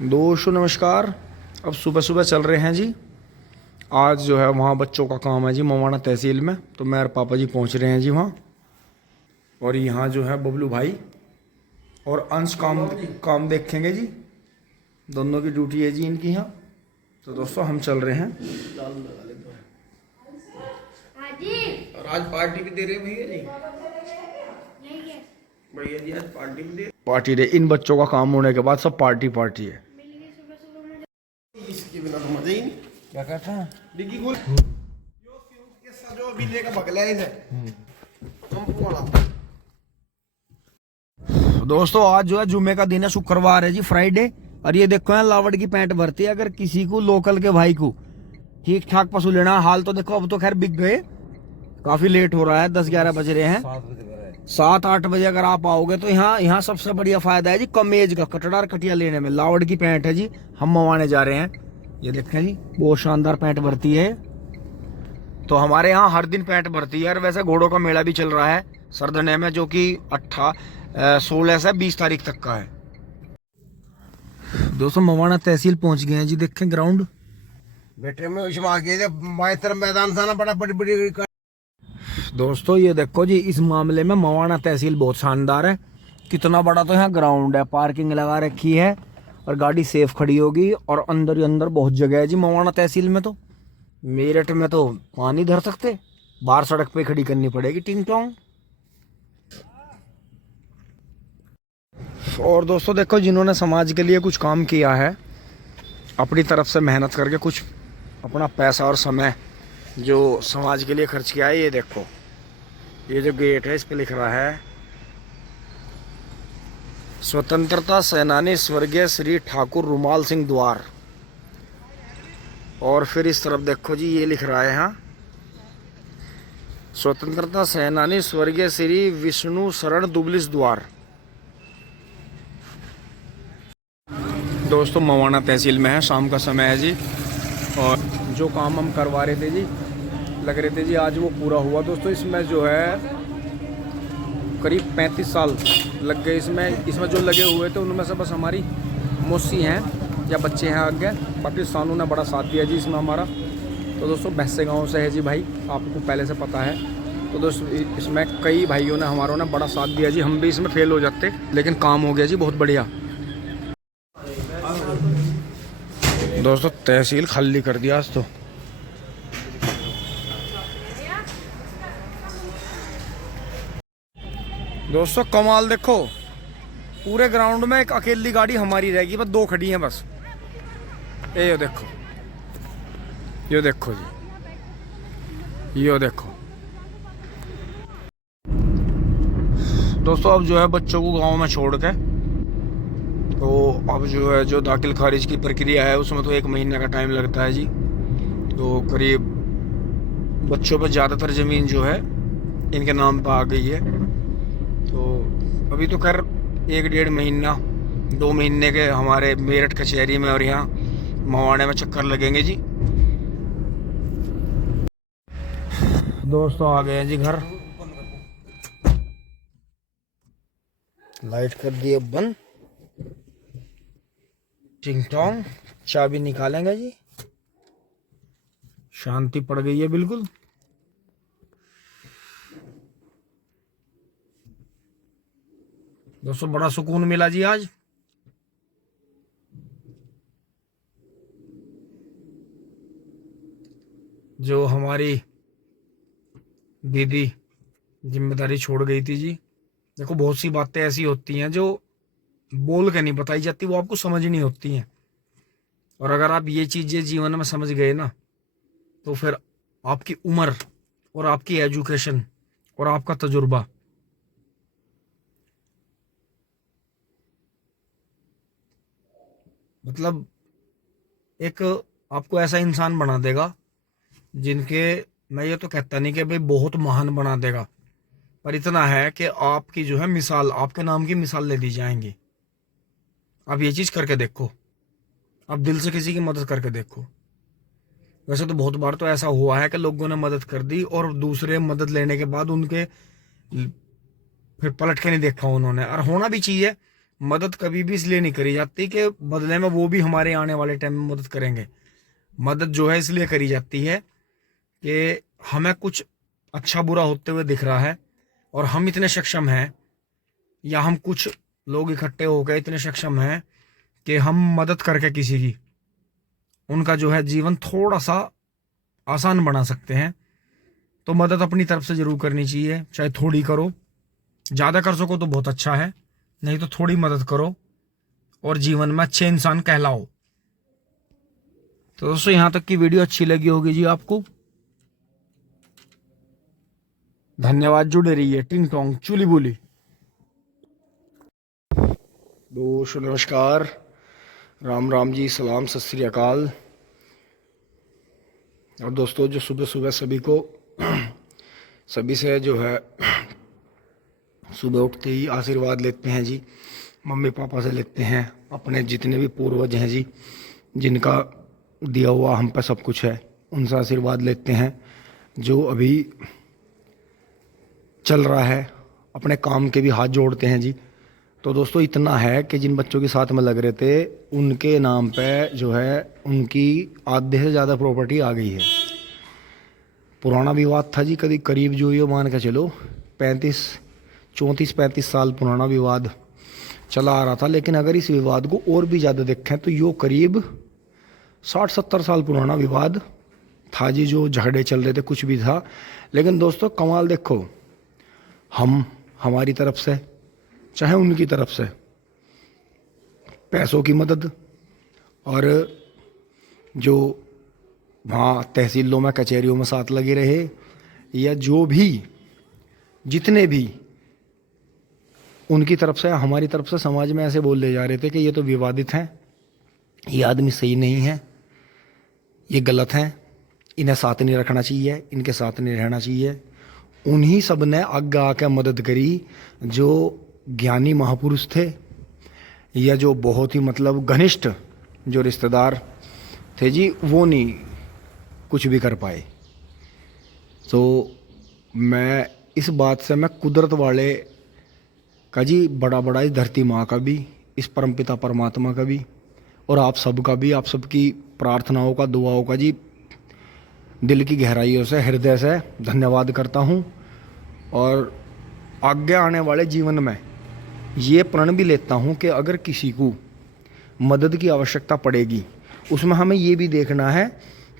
दोस्तों नमस्कार। अब सुबह सुबह चल रहे हैं जी। आज जो है वहाँ बच्चों का काम है जी मवाना तहसील में, तो मैं और पापा जी पहुँच रहे हैं जी वहाँ। और यहाँ जो है बबलू भाई और अंश काम काम देखेंगे जी। दोनों की ड्यूटी है जी इनकी यहाँ। तो दोस्तों हम चल रहे हैं। और आज पार्टी भी दे रहे हैं भैया जी। भैया जी आज पार्टी भी दे पार्टी डे, इन बच्चों का काम होने के बाद सब पार्टी पार्टी है। इसके बिना तो मजा ही नहीं। क्या कहता है डिग्गी खोल यो फ्यूज के साथ जो अभी लेकर भगला है इसे कंपू वाला। दोस्तों आज जो है जुम्मे का दिन है, शुक्रवार है जी, फ्राइडे। और ये देखो है लावड़ की पैंट भरती है। अगर किसी को लोकल के भाई को ठीक ठाक पशु लेना हाल तो देखो अब तो खैर बिक गए, काफी लेट हो रहा है, 10-11 बज रहे हैं। 7-8 बजे अगर आप आओगे तो यहाँ सबसे बढ़िया फायदा है जी कम एज का कटड़ा और कटिया लेने में। लावड़ की पैंट है जी, हम मवाने जा रहे हैं। ये देखें जी बहुत शानदार पैंट भरती है। तो हमारे यहाँ हर दिन पैंट भरती है। और वैसे घोड़ों का मेला भी चल रहा है सरदने में, जो कि 16 से 20 तारीख तक का है। दोस्तों मवाना तहसील पहुंच गए हैं जी। देखें ग्राउंड बेटे में उसमें आगे मायतर मैदान था ना, बड़ा बड़ी बड़ी। दोस्तों ये देखो जी, इस मामले में मवाना तहसील बहुत शानदार है। कितना बड़ा तो यहाँ ग्राउंड है, पार्किंग लगा रखी है और गाड़ी सेफ खड़ी होगी। और अंदर ही अंदर बहुत जगह है जी मवाना तहसील में। तो मेरठ में तो पानी धर सकते, बाहर सड़क पे खड़ी करनी पड़ेगी टिंग टोंग। और दोस्तों देखो, जिन्होंने समाज के लिए कुछ काम किया है, अपनी तरफ से मेहनत करके कुछ अपना पैसा और समय जो समाज के लिए खर्च किया है, ये देखो ये जो गेट है इस पे लिख रहा है स्वतंत्रता सेनानी स्वर्गीय श्री ठाकुर रुमाल सिंह द्वार। और फिर इस तरफ देखो जी, ये लिख रहा है यहाँ स्वतंत्रता सेनानी स्वर्गीय श्री विष्णु शरण दुबलिस द्वार। दोस्तों मवाना तहसील में है, शाम का समय है जी। और जो काम हम करवा रहे थे जी, लग रहे थे जी आज वो पूरा हुआ। दोस्तों इसमें जो है करीब 35 साल लग गए। इसमें जो लगे हुए थे उनमें से बस हमारी मौसी हैं या बच्चे हैं आगे, बाकी सानू ने बड़ा साथ दिया जी इसमें हमारा। तो दोस्तों भैंसे गांव से है जी भाई, आपको पहले से पता है। तो दोस्तों इसमें कई भाइयों ने हमारों ने बड़ा साथ दिया जी। हम भी इसमें फेल हो जाते लेकिन काम हो गया जी बहुत बढ़िया। दोस्तों तहसील खाली कर दिया आज तो। दोस्तों कमाल देखो, पूरे ग्राउंड में एक अकेली गाड़ी हमारी रहेगी, बस 2 खड़ी हैं बस। ये देखो, ये देखो जी, ये देखो। दोस्तों अब जो है बच्चों को गांव में छोड़ के, तो अब जो है जो दाखिल खारिज की प्रक्रिया है उसमें तो 1 महीने का टाइम लगता है जी। तो करीब बच्चों पर ज़्यादातर ज़मीन जो है इनके नाम पर आ गई है। तो अभी तो खैर 1-1.5 महीना 2 महीने के हमारे मेरठ कचहरी में और यहाँ मवाने में चक्कर लगेंगे जी। दोस्तों आ गए हैं जी घर, लाइट कर दिए बंद, टिंग टोंग, चाबी निकालेंगे जी। शांति पड़ गई है बिल्कुल। दोस्तों बड़ा सुकून मिला जी आज। जो हमारी दीदी जिम्मेदारी छोड़ गई थी जी। देखो बहुत सी बातें ऐसी होती हैं जो बोल के नहीं बताई जाती, वो आपको समझ नहीं होती हैं। और अगर आप ये चीजें जीवन में समझ गए ना, तो फिर आपकी उम्र और आपकी एजुकेशन और आपका तजुर्बा मतलब एक आपको ऐसा इंसान बना देगा जिनके, मैं ये तो कहता नहीं कि भाई बहुत महान बना देगा, पर इतना है कि आपकी जो है मिसाल, आपके नाम की मिसाल ले दी जाएंगी। आप ये चीज करके देखो, आप दिल से किसी की मदद करके देखो। वैसे तो बहुत बार तो ऐसा हुआ है कि लोगों ने मदद कर दी और दूसरे मदद लेने के बाद उनके फिर पलट के नहीं देखा उन्होंने। और होना भी चाहिए, मदद कभी भी इसलिए नहीं करी जाती कि बदले में वो भी हमारे आने वाले टाइम में मदद करेंगे। मदद जो है इसलिए करी जाती है कि हमें कुछ अच्छा बुरा होते हुए दिख रहा है और हम इतने सक्षम हैं, या हम कुछ लोग इकट्ठे होकर इतने सक्षम हैं कि हम मदद करके किसी की उनका जो है जीवन थोड़ा सा आसान बना सकते हैं। तो मदद अपनी तरफ से जरूर करनी चाहिए, चाहे थोड़ी करो, ज़्यादा कर सको तो बहुत अच्छा है, नहीं तो थोड़ी मदद करो और जीवन में अच्छे इंसान कहलाओ। तो दोस्तों यहाँ तक की वीडियो अच्छी लगी होगी जी आपको। धन्यवाद, जुड़े रहिए टिंग टोंग चुली बुली। दोस्तों नमस्कार, राम राम जी, सलाम, सत श्री अकाल। और दोस्तों जो सुबह सुबह सभी से जो है सुबह उठते ही आशीर्वाद लेते हैं जी, मम्मी पापा से लेते हैं, अपने जितने भी पूर्वज हैं जी, जिनका दिया हुआ हम पे सब कुछ है, उनसे आशीर्वाद लेते हैं। जो अभी चल रहा है अपने काम के भी हाथ जोड़ते हैं जी। तो दोस्तों इतना है कि जिन बच्चों के साथ में लग रहे थे उनके नाम पे जो है उनकी आधे से ज़्यादा प्रॉपर्टी आ गई है। पुराना विवाद था जी, कभी करीब जो ये मान के चलो 34-35 साल पुराना विवाद चला आ रहा था। लेकिन अगर इस विवाद को और भी ज़्यादा देखें तो यो करीब 60-70 साल पुराना विवाद था जी, जो झगड़े चल रहे थे, कुछ भी था। लेकिन दोस्तों कमाल देखो, हम हमारी तरफ से चाहे उनकी तरफ से पैसों की मदद, और जो वहाँ तहसीलों में कचहरियों में साथ लगे रहे, या जो भी जितने भी उनकी तरफ से हमारी तरफ से समाज में ऐसे बोले जा रहे थे कि ये तो विवादित हैं, ये आदमी सही नहीं है, ये गलत हैं, इन्हें साथ नहीं रखना चाहिए, इनके साथ नहीं रहना चाहिए। उन्हीं सब ने आगे आके मदद करी। जो ज्ञानी महापुरुष थे या जो बहुत ही मतलब घनिष्ठ जो रिश्तेदार थे जी, वो नहीं कुछ भी कर पाए। तो मैं इस बात से मैं कुदरत वाले का जी बड़ा बड़ा, इस धरती माँ का भी, इस परमपिता परमात्मा का भी, और आप सबका भी, आप सबकी प्रार्थनाओं का, दुआओं का जी दिल की गहराइयों से, हृदय से धन्यवाद करता हूँ। और आगे आने वाले जीवन में ये प्रण भी लेता हूँ कि अगर किसी को मदद की आवश्यकता पड़ेगी, उसमें हमें ये भी देखना है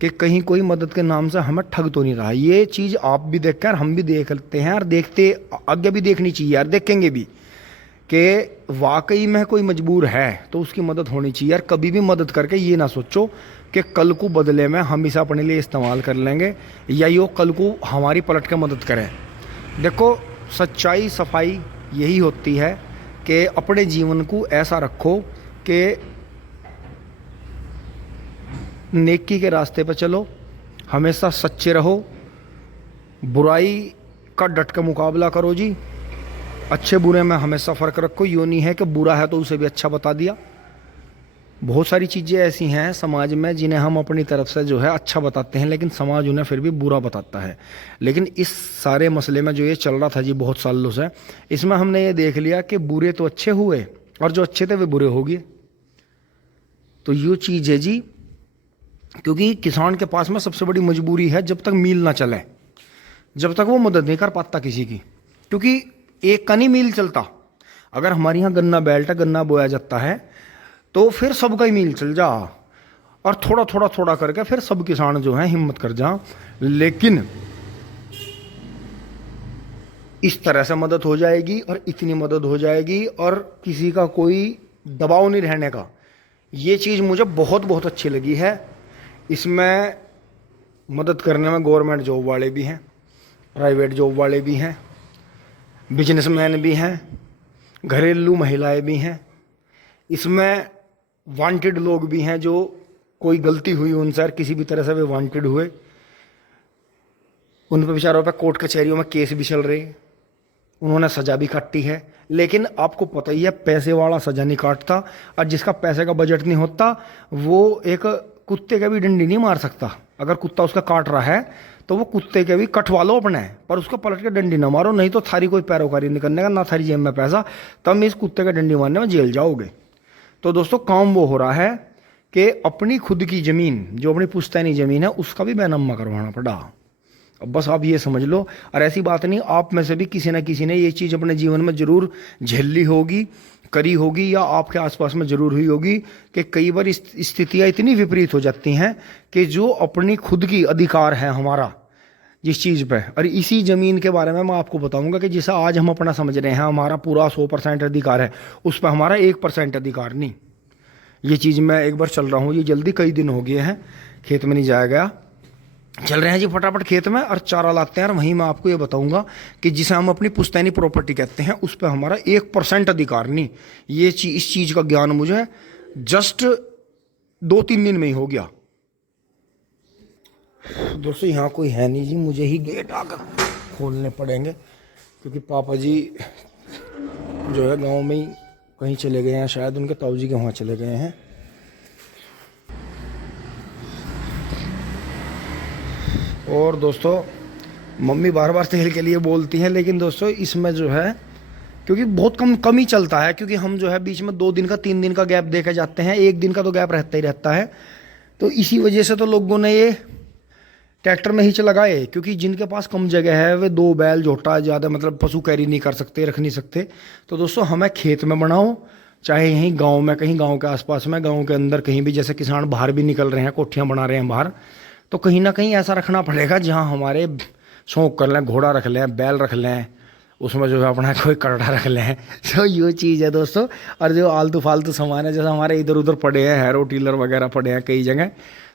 कि कहीं कोई मदद के नाम से हमें ठग तो नहीं रहा। ये चीज़ आप भी देखते हैं, हम भी देख लेते हैं, और देखते आगे भी देखनी चाहिए और देखेंगे भी कि वाकई में कोई मजबूर है तो उसकी मदद होनी चाहिए। और कभी भी मदद करके ये ना सोचो कि कल को बदले में हम इसे अपने लिए इस्तेमाल कर लेंगे, या यो कल को हमारी पलट के मदद करें। देखो सच्चाई, सफाई यही होती है कि अपने जीवन को ऐसा रखो कि नेकी के रास्ते पर चलो, हमेशा सच्चे रहो, बुराई का डट के मुकाबला करो जी, अच्छे बुरे में हमेशा फ़र्क रखो। यूँ नहीं है कि बुरा है तो उसे भी अच्छा बता दिया। बहुत सारी चीज़ें ऐसी हैं समाज में जिन्हें हम अपनी तरफ से जो है अच्छा बताते हैं, लेकिन समाज उन्हें फिर भी बुरा बताता है। लेकिन इस सारे मसले में जो ये चल रहा था जी बहुत सालों से, इसमें हमने ये देख लिया कि बुरे तो अच्छे हुए और जो अच्छे थे वे बुरे हो गए। तो ये चीज़ है जी, क्योंकि किसान के पास में सबसे बड़ी मजबूरी है, जब तक मील ना चले, जब तक वो मदद नहीं कर पाता किसी की, क्योंकि एक का नहीं मील चलता। अगर हमारे यहाँ गन्ना बेल्ट है, गन्ना बोया जाता है, तो फिर सबका ही मील चल जा, और थोड़ा थोड़ा थोड़ा करके फिर सब किसान जो हैं हिम्मत कर जा। लेकिन इस तरह से मदद हो जाएगी और इतनी मदद हो जाएगी और किसी का कोई दबाव नहीं रहने का। ये चीज़ मुझे बहुत बहुत अच्छी लगी है। इसमें मदद करने में गवर्नमेंट जॉब वाले भी हैं, प्राइवेट जॉब वाले भी हैं, बिजनेसमैन भी हैं, घरेलू महिलाएं भी हैं, इसमें वांटेड लोग भी हैं, जो कोई गलती हुई उनसे और किसी भी तरह से वे वांटेड हुए, उन पर बेचारों पर कोर्ट कचहरियों में केस भी चल रहे हैं, उन्होंने सज़ा भी काटी है। लेकिन आपको पता ही है पैसे वाला सज़ा नहीं काटता, और जिसका पैसे का बजट नहीं होता वो एक कुत्ते का भी डंडी नहीं मार सकता। अगर कुत्ता उसका काट रहा है तो वो कुत्ते के भी कटवा लो अपने, पर उसको पलट के डंडी ना मारो, नहीं तो थारी कोई पैरोकारी निकलने का, ना थारी जेब में पैसा, तब इस कुत्ते के डंडी मारने में जेल जाओगे। तो दोस्तों काम वो हो रहा है कि अपनी खुद की ज़मीन, जो अपनी पुश्तैनी ज़मीन है, उसका भी बैनामा करवाना पड़ा। अब बस आप ये समझ लो, और ऐसी बात नहीं, आप में से भी किसी न किसी ने ये चीज़ अपने जीवन में ज़रूर झेली होगी, करी होगी, या आपके आसपास में ज़रूर हुई होगी कि कई बार स्थितियाँ इतनी विपरीत हो जाती हैं कि जो अपनी खुद की अधिकार है हमारा जिस चीज़ पे, और इसी ज़मीन के बारे में मैं आपको बताऊंगा कि जिसे आज हम अपना समझ रहे हैं हमारा पूरा 100% अधिकार है, उस पर हमारा 1% अधिकार नहीं। ये चीज़ मैं एक बार चल रहा हूँ, ये जल्दी कई दिन हो गए हैं, खेत में नहीं जाया गया, चल रहे हैं जी फटाफट खेत में और चारा लाते हैं, और वहीं मैं आपको ये बताऊंगा कि जिसे हम अपनी पुश्तैनी प्रॉपर्टी कहते हैं, उस पर हमारा 1% अधिकार नहीं। ये इस चीज़ का ज्ञान मुझे जस्ट 2-3 दिन में ही हो गया। दोस्तों यहाँ कोई है नहीं जी, मुझे ही गेट आकर खोलने पड़ेंगे, क्योंकि पापा जी जो है गांव में ही कहीं चले गए हैं, शायद उनके ताऊ जी के वहाँ चले गए हैं। और दोस्तों मम्मी बार बार तेल के लिए बोलती हैं, लेकिन दोस्तों इसमें जो है क्योंकि बहुत कम ही चलता है, क्योंकि हम जो है बीच में 2 दिन का 3 दिन का गैप देके जाते हैं, 1 दिन का तो गैप रहता ही रहता है। तो इसी वजह से तो लोगों ने ये ट्रैक्टर में ही लगाए, क्योंकि जिनके पास कम जगह है वे 2 बैल झोटा ज़्यादा मतलब पशु कैरी नहीं कर सकते, रख नहीं सकते। तो दोस्तों हमें खेत में बनाओ, चाहे यहीं गांव में, कहीं गांव के आसपास में, गांव के अंदर कहीं भी, जैसे किसान बाहर भी निकल रहे हैं, कोठियाँ बना रहे हैं बाहर, तो कहीं ना कहीं ऐसा रखना पड़ेगा जहाँ हमारे शौक कर लें, घोड़ा रख लें, बैल रख लें, उसमें जो है अपना कोई करड़ा रख लें। तो ये चीज़ है दोस्तों। और जो आलतू फालतू सामान है, जैसे हमारे इधर उधर पड़े हैं, हैरो टीलर वगैरह पड़े हैं कई जगह,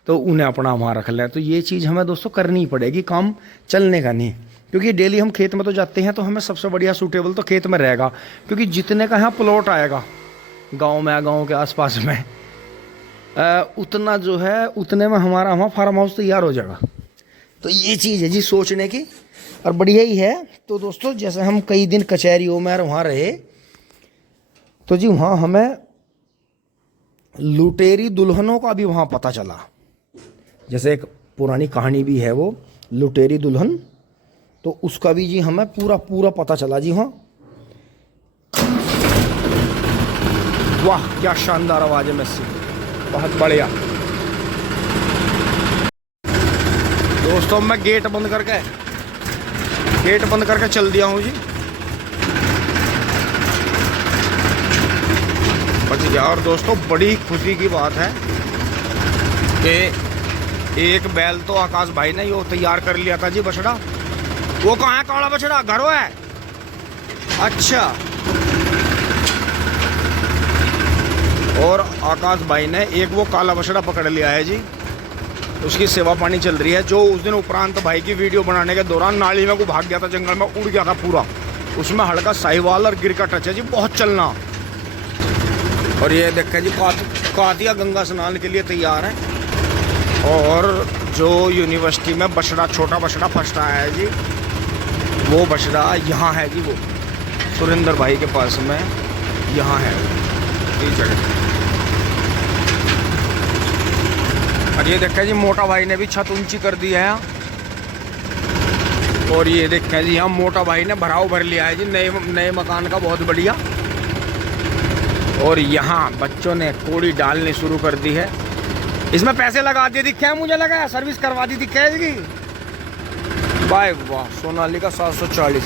तो उन्हें अपना वहाँ रख लें। तो ये चीज़ हमें दोस्तों करनी पड़ेगी, काम चलने का नहीं, क्योंकि डेली हम खेत में तो जाते हैं, तो हमें सबसे बढ़िया सूटेबल तो खेत में रहेगा, क्योंकि जितने का यहाँ प्लॉट आएगा गाँव में, गाँव के आसपास में, उतना जो है उतने में हमारा वहाँ फार्म हाउस तैयार हो जाएगा। तो ये चीज़ है जी सोचने की, और बढ़िया ही है। तो दोस्तों जैसे हम कई दिन कचहरियों में वहाँ रहे, तो जी वहाँ हमें लुटेरी दुल्हनों का भी वहाँ पता चला। जैसे एक पुरानी कहानी भी है वो लुटेरी दुल्हन, तो उसका भी जी हमें पूरा पता चला जी। हाँ वाह क्या शानदार आवाज़ है मेस्सी, बहुत बढ़िया। दोस्तों मैं गेट बंद करके चल दिया हूँ जी। बच गया। और दोस्तों बड़ी खुशी की बात है कि एक बैल तो आकाश भाई ने यो तैयार कर लिया था जी, बछड़ा। वो कहाँ है काला बछड़ा? घरों है? अच्छा। और आकाश भाई ने एक वो काला बछड़ा पकड़ लिया है जी, उसकी सेवा पानी चल रही है। जो उस दिन उपरांत भाई की वीडियो बनाने के दौरान नाली में को भाग गया था, जंगल में उड़ गया था पूरा, उसमें हल्का साहिवाल और गिर का टच है जी, बहुत चलना। और ये देखें जी कातिया गंगा स्नान के लिए तैयार है। और जो यूनिवर्सिटी में बछड़ा, छोटा बछड़ा फर्स्ट आया है जी, वो बछड़ा यहाँ है जी, वो सुरेंद्र भाई के पास में यहाँ है इस जगह। और ये देखें जी मोटा भाई ने भी छत ऊंची कर दी है। और ये देखें जी यहाँ मोटा भाई ने भराव भर लिया है जी नए मकान का, बहुत बढ़िया। और यहाँ बच्चों ने कोड़ी डालनी शुरू कर दी है। इसमें पैसे लगा दिए दिखे हैं, मुझे लगा सर्विस करवा दी दिखे है इसकी। वाह वाह, सोनालिका 740।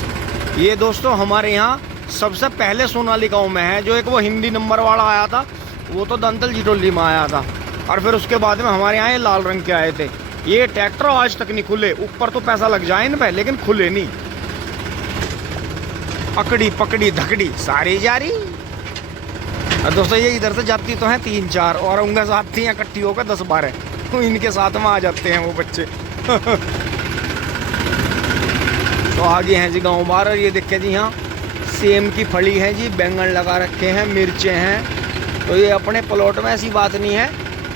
ये दोस्तों हमारे यहाँ सबसे पहले सोनालिकाओं में है, जो एक वो हिंदी नंबर वाला आया था, वो तो दंतल जिटोली में आया था। और फिर उसके बाद में हमारे यहाँ ये लाल रंग के आए थे। ये ट्रैक्टर आज तक नहीं खुले, ऊपर तो पैसा लग जाए इन पे, लेकिन खुले नहीं। अकड़ी पकड़ी धकड़ी सारी जारी। और दोस्तों ये इधर से जाती तो हैं 3-4, और उनके साथ थी इकट्ठी होकर 10-12, तो इनके साथ में आ जाते हैं वो बच्चे। तो आगे हैं जी गाँव बाहर। और ये देखें जी यहाँ सेम की फली है जी, बैंगन लगा रखे हैं, मिर्चें हैं। तो ये अपने प्लॉट में ऐसी बात नहीं है,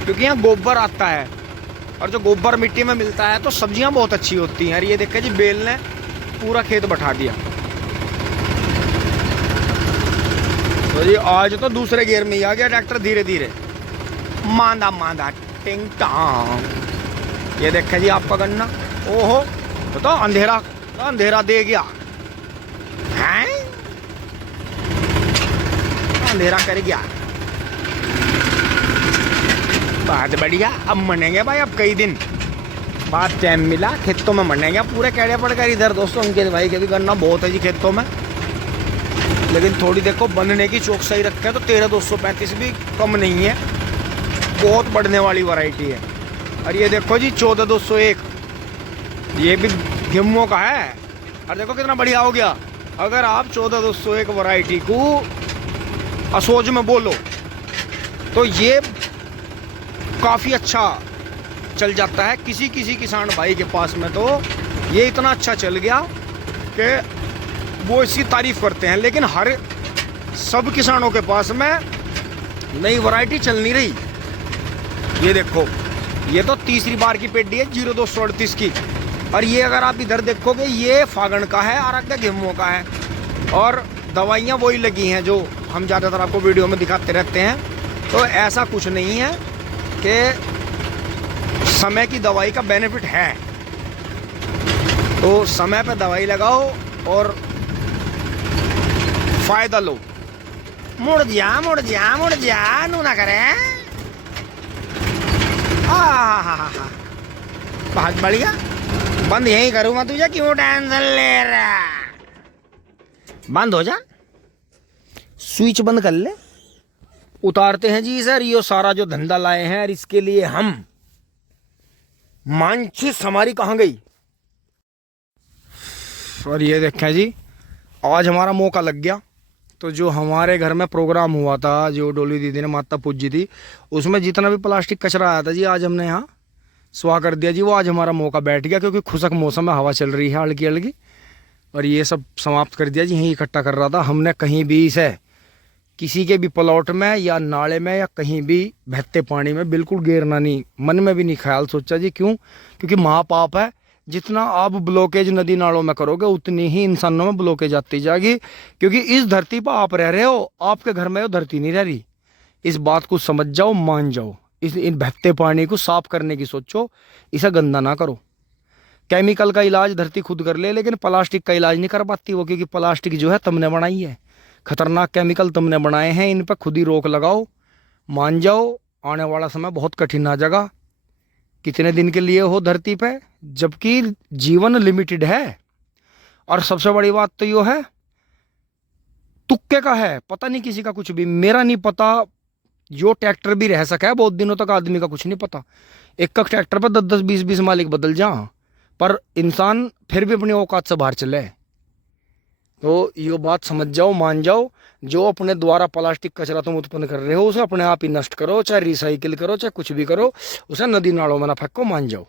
क्योंकि यहाँ गोबर आता है, और जो गोबर मिट्टी में मिलता है तो सब्जियां बहुत अच्छी होती हैं। और ये देखें जी बेल ने पूरा खेत बैठा दिया। तो ये आज तो दूसरे गियर में ही आ गया ट्रैक्टर, धीरे धीरे मांदा टिंग टांग। ये देखें जी आपका गन्ना, ओहो तो अंधेरा अंधेरा दे गया हैं, अंधेरा कर गया। बात बढ़िया, अब मनेंगे भाई, अब कई दिन बाद टाइम मिला, खेतों में मनेंगे पूरे कैड़े पड़कर इधर। दोस्तों अंकित भाई के भी गन्ना बहुत है जी खेतों में, लेकिन थोड़ी देखो बनने की चौकसाई रखें तो 13,235 भी कम नहीं है, बहुत बढ़ने वाली वैरायटी है। और ये देखो जी 14,201, ये भी गेहूं का है। और देखो कितना बढ़िया हो गया। अगर आप 14,201 वैरायटी को असोज में बोलो तो ये काफ़ी अच्छा चल जाता है। किसी किसी किसान भाई के पास में तो ये इतना अच्छा चल गया कि वो इसकी तारीफ करते हैं, लेकिन हर सब किसानों के पास में नई वैरायटी चल नहीं रही। ये देखो, ये तो तीसरी बार की पेटी है 0238 की। और ये अगर आप इधर देखोगे ये फागण का है और अगला गेहूं का है, और दवाइयाँ वही लगी हैं जो हम ज़्यादातर आपको वीडियो में दिखाते रहते हैं। तो ऐसा कुछ नहीं है कि समय की दवाई का बेनिफिट है, तो समय पे दवाई लगाओ और फायदा लो। मुड़ जा मुड़ जा मुड़ जा, नू ना करें। बहुत बढ़िया, बंद यही करूँगा, तुझे क्यों टेंशन ले रहा। बंद हो जा, स्विच बंद कर ले। उतारते हैं जी सर ये सारा जो धंधा लाए हैं, और इसके लिए हम मांचिस हमारी कहाँ गई। और ये देखें जी आज हमारा मौका लग गया। तो जो हमारे घर में प्रोग्राम हुआ था, जो डोली दीदी ने माता पूजी थी, उसमें जितना भी प्लास्टिक कचरा आया था जी आज हमने यहाँ स्वाह कर दिया जी। वो आज हमारा मौका बैठ गया, क्योंकि खुशक मौसम में हवा चल रही है हल्की हल्की, और ये सब समाप्त कर दिया जी। यहीं इकट्ठा कर रहा था हमने, कहीं भी इसे किसी के भी प्लॉट में या नाले में या कहीं भी बहते पानी में बिल्कुल गिरना नहीं, मन में भी नहीं ख्याल सोचा जी। क्यों? क्योंकि महापाप है। जितना आप ब्लॉकेज नदी नालों में करोगे उतनी ही इंसानों में ब्लॉकेज आती जाएगी, क्योंकि इस धरती पर आप रह रहे हो, आपके घर में वो धरती नहीं रह रही। इस बात को समझ जाओ, मान जाओ। इन बहते पानी को साफ करने की सोचो, इसे गंदा ना करो। केमिकल का इलाज धरती खुद कर ले, लेकिन प्लास्टिक का इलाज नहीं कर पाती वो, क्योंकि प्लास्टिक जो है तुमने बनाई है, खतरनाक केमिकल तुमने बनाए हैं। इन पर खुद ही रोक लगाओ, मान जाओ। आने वाला समय बहुत कठिन आ जाएगा। कितने दिन के लिए हो धरती पे, जबकि जीवन लिमिटेड है। और सबसे बड़ी बात तो यो है, तुक्के का है, पता नहीं किसी का कुछ भी। मेरा नहीं पता, जो ट्रैक्टर भी रह सका है बहुत दिनों तक, आदमी का कुछ नहीं पता। एक ट्रैक्टर पर 10-10, 20-20 मालिक बदल जा, पर इंसान फिर भी अपनी औकात से बाहर चले। तो ये बात समझ जाओ, मान जाओ। जो अपने द्वारा प्लास्टिक कचरा तुम उत्पन्न कर रहे हो उसे अपने आप ही नष्ट करो, चाहे रिसाइकिल करो, चाहे कुछ भी करो, उसे नदी नालों में ना फेंको, मान जाओ।